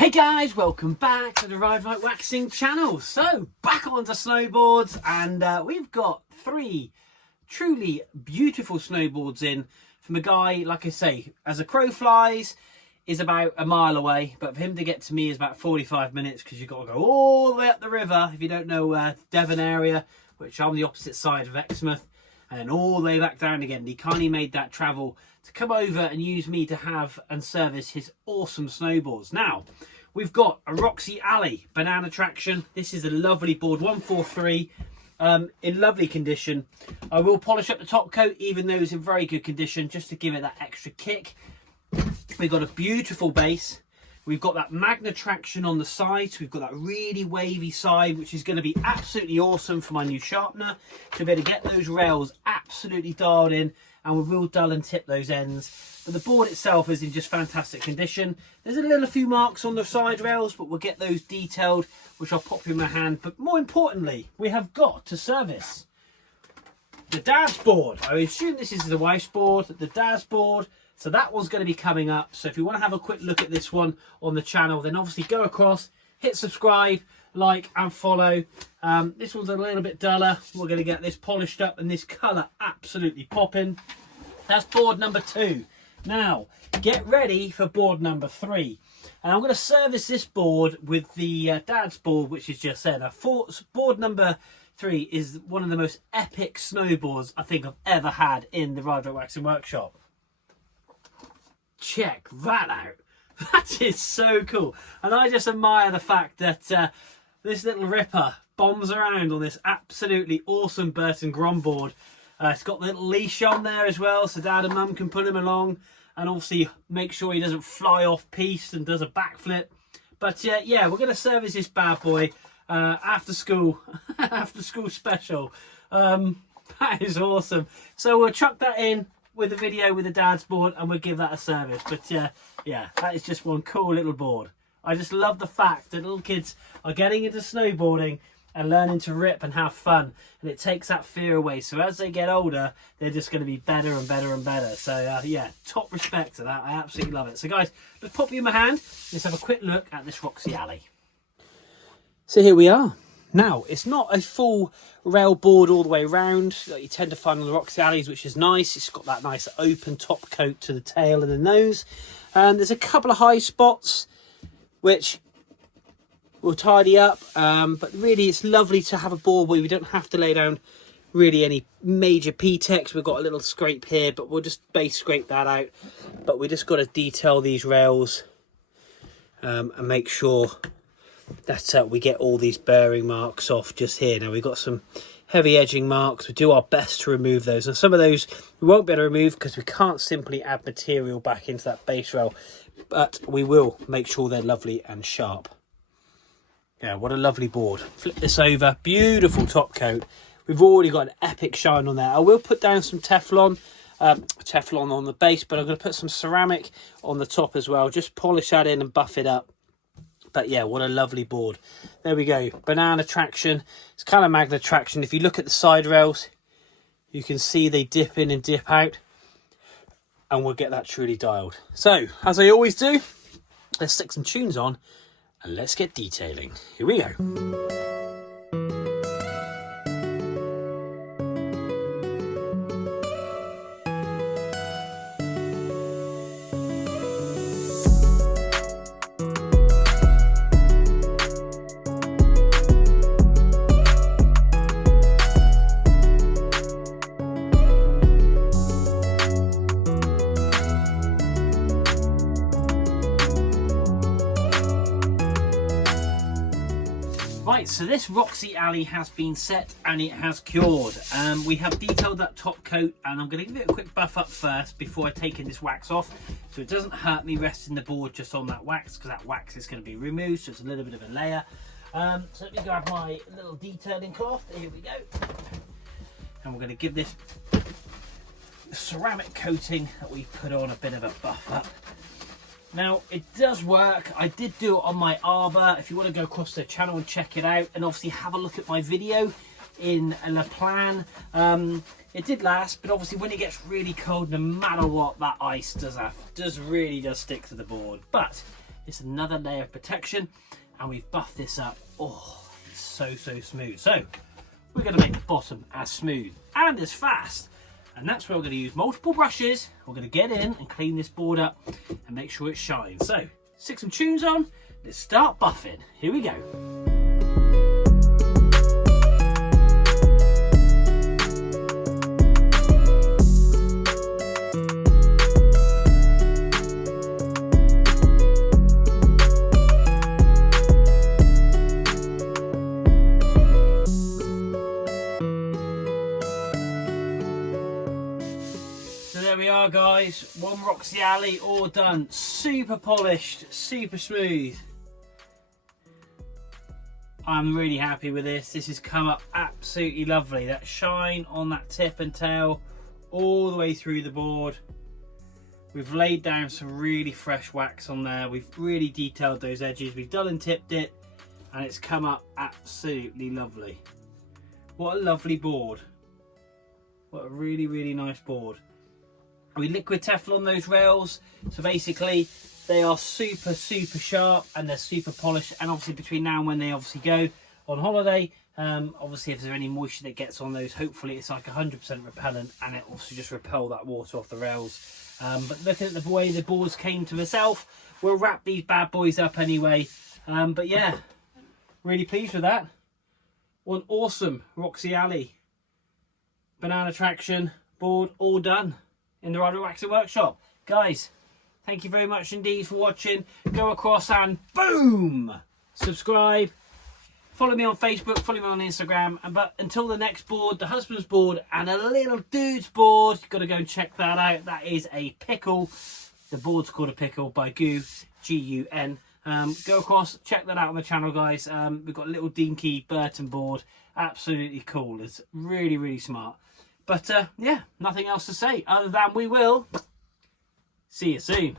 Hey guys, welcome back to the Ride Right Waxing channel. So, back onto snowboards, and we've got 3 truly beautiful snowboards in from a guy, like I say, as a crow flies, is about a mile away, but for him to get to me is about 45 minutes because you've got to go all the way up the river, if you don't know Devon area, which I'm the opposite side of Exmouth, and then all the way back down again. He kindly made that travel to come over and use me to have and service his awesome snowboards. Now, we've got a Roxy Ally banana traction. This is a lovely board, 143, in lovely condition. I will polish up the top coat, even though it's in very good condition, just to give it that extra kick. We've got a beautiful base. We've got that Magna traction on the sides. We've got that really wavy side, which is going to be absolutely awesome for my new sharpener, to be able to get those rails absolutely dialed in, and we will dull and tip those ends. But the board itself is in just fantastic condition. There's a few marks on the side rails, but we'll get those detailed, which I'll pop in my hand. But more importantly, we have got to service the dad's board. I assume this is the wife's board, the dad's board. So that one's going to be coming up. So if you want to have a quick look at this one on the channel, then obviously go across, hit subscribe, like and follow. This one's a little bit duller. We're going to get this polished up and this colour absolutely popping. That's board number 2. Now, get ready for board number 3. And I'm going to service this board with the dad's board, which is just said. Board number 3 is one of the most epic snowboards I think I've ever had in the Ride Right Waxing workshop. Check that out. That is so cool. And I just admire the fact that this little ripper bombs around on this absolutely awesome Burton Grom board. It's got the little leash on there as well, so dad and mum can put him along and obviously make sure he doesn't fly off piste and does a backflip. But yeah, we're going to service this bad boy after school special. That is awesome. So we'll chuck that in with a video with the dad's board and we'll give that a service. But yeah, that is just one cool little board. I just love the fact that little kids are getting into snowboarding and learning to rip and have fun, and it takes that fear away. So as they get older, they're just going to be better and better and better. So yeah, top respect to that. I absolutely love it. So guys, let's pop you in my hand. Let's have a quick look at this Roxy Ally. So here we are. Now, it's not a full rail board all the way around that you tend to find on the Roxy Allys, which is nice. It's got that nice open top coat to the tail and the nose. And there's a couple of high spots, which we'll tidy up. But really, it's lovely to have a board where we don't have to lay down really any major P-Tex. We've got a little scrape here, but we'll just base scrape that out. But we just got to detail these rails and make sure that we get all these bearing marks off just here. Now we've got some heavy edging marks. We do our best to remove those, and some of those we won't be able to remove because we can't simply add material back into that base rail, but we will make sure they're lovely and sharp. Yeah, what a lovely board. Flip this over, beautiful top coat. We've already got an epic shine on there. I will put down some Teflon on the base, but I'm going to put some ceramic on the top as well. Just polish that in and buff it up. But yeah, what a lovely board. There we go. Banana traction. It's kind of Magna traction. If you look at the side rails, you can see they dip in and dip out. And we'll get that truly dialed. So, as I always do, let's stick some tunes on and let's get detailing. Here we go. Right, so this Roxy Ally has been set and it has cured. We have detailed that top coat, and I'm going to give it a quick buff up first before I take this wax off, so it doesn't hurt me resting the board just on that wax, because that wax is going to be removed, so it's a little bit of a layer. So let me grab my little detailing cloth. Here we go. And we're going to give this ceramic coating that we put on a bit of a buff up. Now, it does work. I did do it on my arbor. If you want to go across the channel and check it out, and obviously have a look at my video in La Plan. It did last, but obviously when it gets really cold, no matter what, that ice really does stick to the board. But It's another layer of protection, and we've buffed this up. Oh, it's so smooth. So we're going to make the bottom as smooth and as fast, and that's where we're going to use multiple brushes. We're going to get in and clean this board up and make sure it shines. So stick some tunes on, let's start buffing. Here we go. There we are, guys, one Roxy Ally all done. Super polished, super smooth. I'm really happy with this. This has come up absolutely lovely. That shine on that tip and tail all the way through the board. We've laid down some really fresh wax on there. We've really detailed those edges. We've done and tipped it, and it's come up absolutely lovely. What a lovely board. What a really nice board. We liquid Teflon those rails, so basically they are super sharp and they're super polished, and obviously between now and when they obviously go on holiday, obviously if there's any moisture that gets on those, hopefully it's like 100% repellent, and it also just repel that water off the rails. But looking at the way the boards came to myself, we'll wrap these bad boys up anyway. But yeah, really pleased with that. One awesome Roxy Ally banana traction board all done in the Roderick Waxing Workshop. Guys, thank you very much indeed for watching. Go across and boom, subscribe, follow me on Facebook, follow me on Instagram. But until the next board, the husband's board and a little dude's board, you've got to go and check that out. That is a pickle. The board's called a pickle by Gun, G-U-N. Go across, check that out on the channel, guys. We've got a little dinky Burton board, absolutely cool. It's really smart. But yeah, nothing else to say other than we will see you soon.